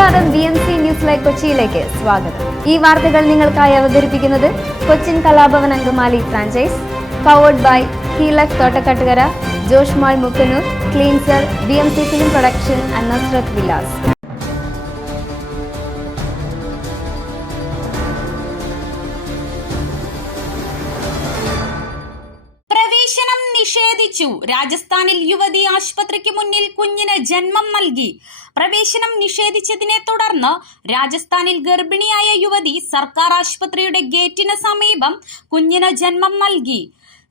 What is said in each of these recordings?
നമസ്കാരം, BMC news live കൊച്ചിയിലേക്ക് സ്വാഗതം. ഈ വാർത്തകൾ നിങ്ങൾക്കായി അവതരിപ്പിക്കുന്നത് Cochin Kalabhavan Angamaly franchise, powered by ഹീലക് Thottakattukara, Josh mall Mookkannoor, cleanser, BMC film production and Nasrath Vilas. നിഷേധിച്ചു. രാജസ്ഥാനിൽ യുവതി ആശുപത്രിക്ക് മുന്നിൽ കുഞ്ഞിന് ജന്മം നൽകി. പ്രവേശനം നിഷേധിച്ചതിനെ തുടർന്ന് രാജസ്ഥാനിൽ ഗർഭിണിയായ യുവതി സർക്കാർ ആശുപത്രിയുടെ ഗേറ്റിന് സമീപം കുഞ്ഞിന് ജന്മം നൽകി.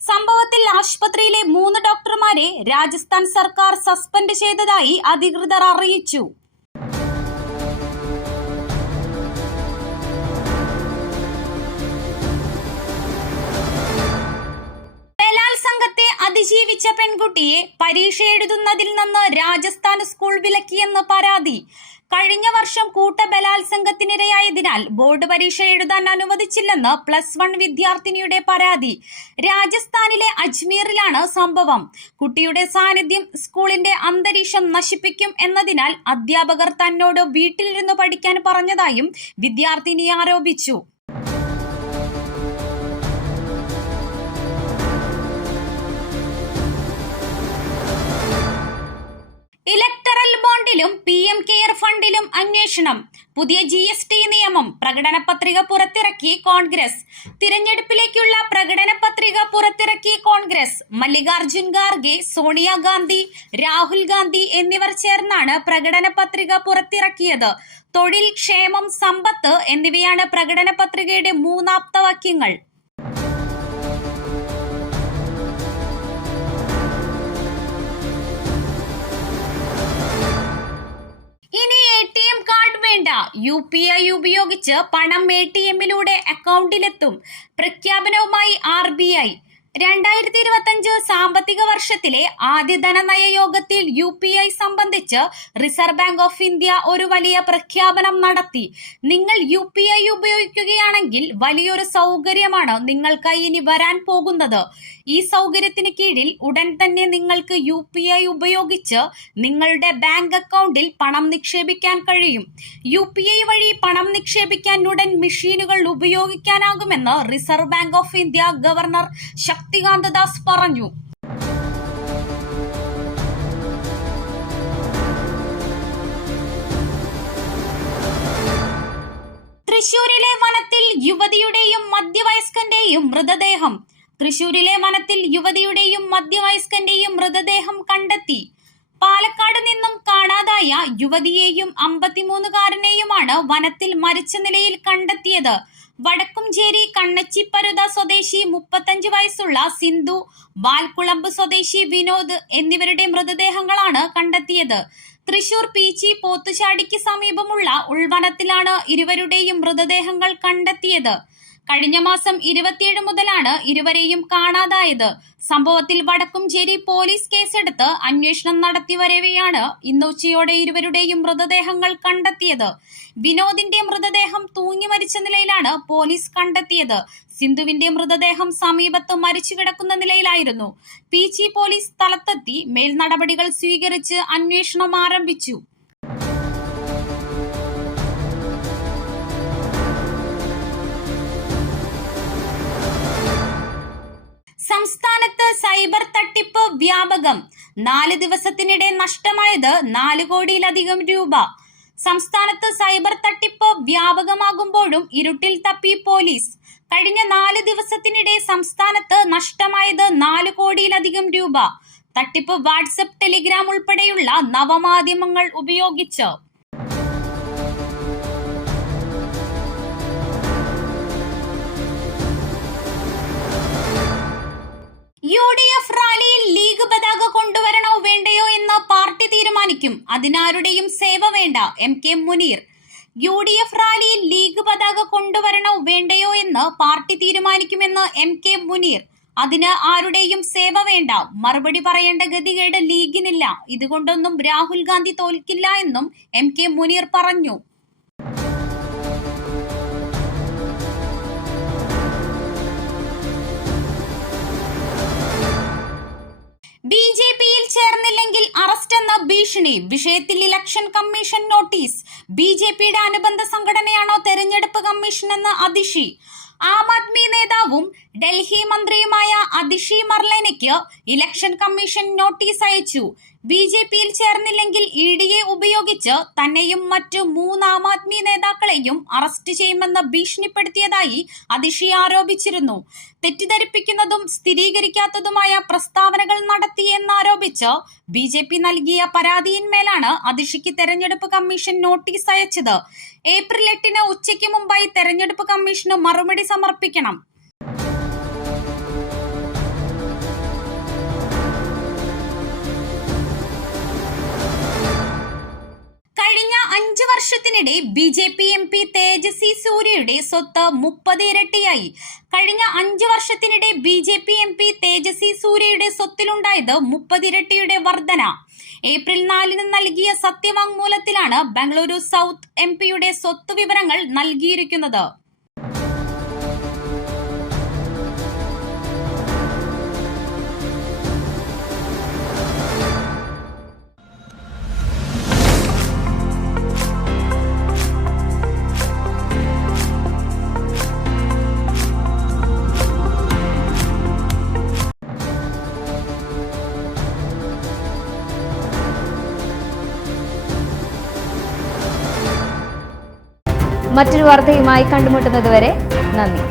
സംഭവത്തിൽ ആശുപത്രിയിലെ 3 ഡോക്ടർമാരെ രാജസ്ഥാൻ സർക്കാർ സസ്പെൻഡ് ചെയ്തതായി അധികൃതർ അറിയിച്ചു. അതിജീവിച്ച പെൺകുട്ടിയെ പരീക്ഷ എഴുതുന്നതിൽ നിന്ന് രാജസ്ഥാൻ സ്കൂൾ വിലക്കിയെന്ന് പരാതി. കഴിഞ്ഞ വർഷം കൂട്ടബലാത്സംഗത്തിനിരയായതിനാൽ ബോർഡ് പരീക്ഷ എഴുതാൻ അനുവദിച്ചില്ലെന്ന് +1 വിദ്യാർത്ഥിനിയുടെ പരാതി. രാജസ്ഥാനിലെ അജ്മീറിലാണ് സംഭവം. കുട്ടിയുടെ സാന്നിധ്യം സ്കൂളിന്റെ അന്തരീക്ഷം നശിപ്പിക്കും എന്നതിനാൽ അധ്യാപകർ തന്നോട് വീട്ടിലിരുന്ന് പഠിക്കാൻ പറഞ്ഞതായും വിദ്യാർത്ഥിനി ആരോപിച്ചു. ഇലക്ടറൽ ബോണ്ടിലും PM കെയർ ഫണ്ടിലും അന്വേഷണം. പുതിയ GST നിയമം. പ്രകടന പത്രിക പുറത്തിറക്കി കോൺഗ്രസ്. തിരഞ്ഞെടുപ്പിലേക്കുള്ള പ്രകടന പത്രിക പുറത്തിറക്കി കോൺഗ്രസ്. മല്ലികാർജുൻ ഖാർഗെ, സോണിയാഗാന്ധി, രാഹുൽ ഗാന്ധി എന്നിവർ ചേർന്നാണ് പ്രകടന പത്രിക പുറത്തിറക്കിയത്. തൊഴിൽ, ക്ഷേമം, സമ്പത്ത് എന്നിവയാണ് പ്രകടന പത്രികയുടെ 3 ആപ്തവാക്യങ്ങൾ. ഇനി ATM കാർഡ് വേണ്ട. UPI ഉപയോഗിച്ച് പണം ATMിലൂടെ അക്കൗണ്ടിലെത്തും. പ്രഖ്യാപനവുമായി RBI. 2025 സാമ്പത്തിക വർഷത്തിലെ ആദ്യ ധനനയ യോഗത്തിൽ UPI സംബന്ധിച്ച് റിസർവ് ബാങ്ക് ഓഫ് ഇന്ത്യ ഒരു വലിയ പ്രഖ്യാപനം നടത്തി. നിങ്ങൾ UPI ഉപയോഗിക്കുകയാണെങ്കിൽ വലിയൊരു സൗകര്യമാണ് നിങ്ങൾക്കായി ഇനി വരാൻ പോകുന്നത്. ഈ സൗകര്യത്തിന് കീഴിൽ ഉടൻ തന്നെ നിങ്ങൾക്ക് UPI ഉപയോഗിച്ച് നിങ്ങളുടെ ബാങ്ക് അക്കൗണ്ടിൽ പണം നിക്ഷേപിക്കാൻ കഴിയും. UPI വഴി പണം നിക്ഷേപിക്കാൻ ഉടൻ മെഷീനുകൾ ഉപയോഗിക്കാനാകുമെന്ന് reserve bank of India governor Shaktikanta Das പറഞ്ഞു. തൃശൂരിലെ വനത്തിൽ യുവതിയുടെയും മധ്യവയസ്കന്റെയും മൃതദേഹം. തൃശൂരിലെ വനത്തിൽ യുവതിയുടെയും മധ്യവയസ്കന്റെയും മൃതദേഹം കണ്ടെത്തി. പാലക്കാട് നിന്നും കാണാതായ യുവതിയെയും 53-കാരനെയുമാണ് വനത്തിൽ മരിച്ച നിലയിൽ കണ്ടെത്തിയത്. വടക്കുംചേരി കണ്ണച്ചിപ്പരുത സ്വദേശി 35 വയസ്സുള്ള സിന്ധു, വാൽക്കുളമ്പ് സ്വദേശി വിനോദ് എന്നിവരുടെ മൃതദേഹങ്ങളാണ് കണ്ടെത്തിയത്. തൃശൂർ പീച്ചി പോത്തുചാടിക്ക് സമീപമുള്ള ഉൾവനത്തിലാണ് ഇരുവരുടെയും മൃതദേഹങ്ങൾ കണ്ടെത്തിയത്. കഴിഞ്ഞ മാസം 27 മുതലാണ് ഇരുവരെയും കാണാതായത്. സംഭവത്തിൽ വടക്കുംചേരി പോലീസ് കേസെടുത്ത് അന്വേഷണം നടത്തി വരവെയാണ് ഇന്ന് ഉച്ചയോടെ ഇരുവരുടെയും മൃതദേഹങ്ങൾ കണ്ടെത്തിയത്. വിനോദിന്റെ മൃതദേഹം തൂങ്ങി മരിച്ച നിലയിലാണ് പോലീസ് കണ്ടെത്തിയത്. സിന്ധുവിന്റെ മൃതദേഹം സമീപത്ത് മരിച്ചു കിടക്കുന്ന നിലയിലായിരുന്നു. പീച്ചി പോലീസ് സ്ഥലത്തെത്തി മേൽ നടപടികൾ സ്വീകരിച്ച് അന്വേഷണം ആരംഭിച്ചു. സംസ്ഥാനത്ത് സൈബർ തട്ടിപ്പ് വ്യാപകം. 4 ദിവസത്തിനിടെ നഷ്ടമായത് 4 കോടിയിലധികം രൂപ. സംസ്ഥാനത്ത് സൈബർ തട്ടിപ്പ് വ്യാപകമാകുമ്പോഴും ഇരുട്ടിൽ തപ്പി പോലീസ്. കഴിഞ്ഞ 4 ദിവസത്തിനിടെ സംസ്ഥാനത്ത് നഷ്ടമായത് 4 കോടിയിലധികം രൂപ. തട്ടിപ്പ് വാട്സ്ആപ്പ്, ടെലിഗ്രാം ഉൾപ്പെടെയുള്ള നവമാധ്യമങ്ങൾ ഉപയോഗിച്ച്. UDF റാലിയിൽ ലീഗ് പതാക കൊണ്ടുവരണോ വേണ്ടയോ എന്ന് പാർട്ടി തീരുമാനിക്കും. അതിനാരുടെയും സേവ വേണ്ട. MK മുനീർ. UDF റാലിയിൽ ലീഗ് പതാക കൊണ്ടുവരണോ വേണ്ടയോ എന്ന് പാർട്ടി തീരുമാനിക്കുമെന്ന് MK മുനീർ. അതിന് ആരുടെയും സേവ വേണ്ട. മറുപടി പറയേണ്ട ഗതികേട് ലീഗിനില്ല. ഇതുകൊണ്ടൊന്നും രാഹുൽ ഗാന്ധി തോൽക്കില്ല എന്നും MK മുനീർ പറഞ്ഞു. BJP-യിൽ ചേർന്നില്ലെങ്കിൽ അറസ്റ്റ് എന്ന ഭീഷണി. വിഷയത്തിൽ ഇലക്ഷൻ കമ്മീഷൻ നോട്ടീസ്. ബിജെപിയുടെ അനുബന്ധ സംഘടനയാണോ തെരഞ്ഞെടുപ്പ് കമ്മീഷൻ എന്ന് അതിഷി. ആം ആദ്മി നേതാവും ഡൽഹി മന്ത്രിയുമായ അതിഷി മർലേനയ്ക്ക് ഇലക്ഷൻ കമ്മീഷൻ നോട്ടീസ് അയച്ചു. ബിജെപിയിൽ ചേർന്നില്ലെങ്കിൽ ഇഡിയെ ഉപയോഗിച്ച് തന്നെയും മറ്റു 3 ആം ആദ്മി നേതാക്കളെയും അറസ്റ്റ് ചെയ്യുമെന്ന് ഭീഷണിപ്പെടുത്തിയതായി അതിഷി ആരോപിച്ചിരുന്നു. തെറ്റിദ്ധരിപ്പിക്കുന്നതും സ്ഥിരീകരിക്കാത്തതുമായ പ്രസ്താവനകൾ നടത്തിയെന്നാരോപിച്ച് ബിജെപി നൽകിയ പരാതിയിന്മേലാണ് അതിഷിക്ക് തെരഞ്ഞെടുപ്പ് കമ്മീഷൻ നോട്ടീസ് അയച്ചത്. ഏപ്രിൽ 8 ഉച്ചയ്ക്ക് മുമ്പായി തെരഞ്ഞെടുപ്പ് കമ്മീഷന് മറുപടി സമർപ്പിക്കണം. കഴിഞ്ഞ 5 വർഷത്തിനിടെ ബി.ജെ.പി. എം.പി. തേജസ്വി സൂര്യയുടെ സ്വത്ത് 30 ഇരട്ടിയായി. കഴിഞ്ഞ 5 വർഷത്തിനിടെ ബി.ജെ.പി. എം.പി. തേജസ്വി സൂര്യയുടെ സ്വത്തിലുണ്ടായത് 30 ഇരട്ടിയുടെ വർധന. ഏപ്രിൽ 4 നൽകിയ സത്യവാങ്മൂലത്തിലാണ് ബംഗളൂരു സൗത്ത് എം.പിയുടെ സ്വത്ത് വിവരങ്ങൾ നൽകിയിരിക്കുന്നത്. മറ്റൊരു വാർത്തയുമായി കണ്ടുമുട്ടുന്നതുവരെ നന്ദി.